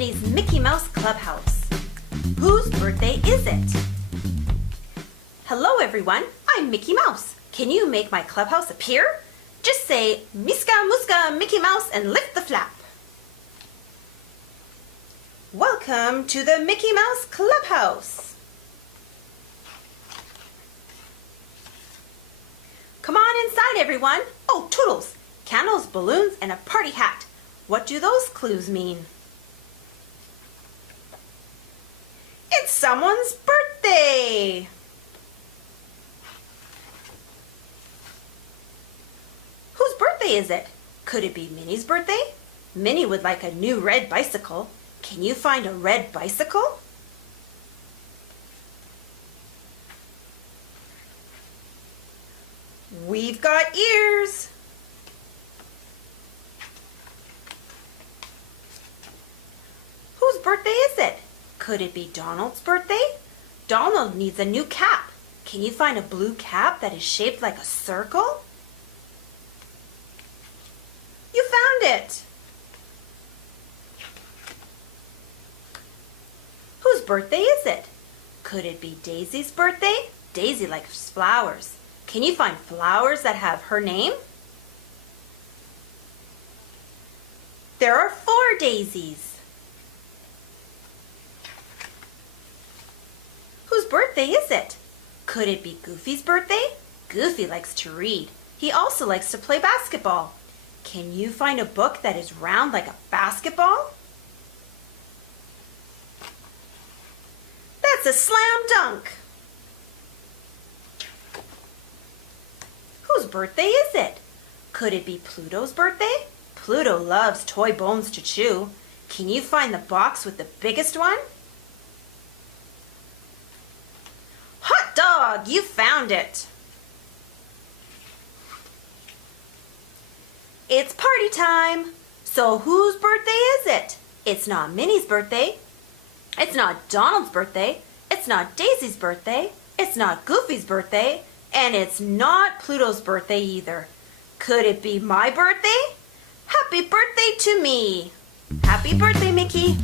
Disney's Mickey Mouse Clubhouse. Whose birthday is it? Hello everyone, I'm Mickey Mouse. Can you make my clubhouse appear? Just say, Miska Muska Mickey Mouse and lift the flap. Welcome to the Mickey Mouse Clubhouse. Come on inside everyone. Oh, Toodles, candles, balloons, and a party hat. What do those clues mean? It's someone's birthday! Whose birthday is it? Could it be Minnie's birthday? Minnie would like a new red bicycle. Can you find a red bicycle? We've got ears! Whose birthday is it? Could it be Donald's birthday? Donald needs a new cap. Can you find a blue cap that is shaped like a circle? You found it! Whose birthday is it? Could it be Daisy's birthday? Daisy likes flowers. Can you find flowers that have her name? There are 4 daisies. Whose birthday is it? Could it be Goofy's birthday? Goofy likes to read. He also likes to play basketball. Can you find a book that is round like a basketball? That's a slam dunk. Whose birthday is it? Could it be Pluto's birthday? Pluto loves toy bones to chew. Can you find the box with the biggest one? Hot dog! You found it! It's party time! So whose birthday is it? It's not Minnie's birthday. It's not Donald's birthday. It's not Daisy's birthday. It's not Goofy's birthday. And it's not Pluto's birthday either. Could it be my birthday? Happy birthday to me! Happy birthday, Mickey!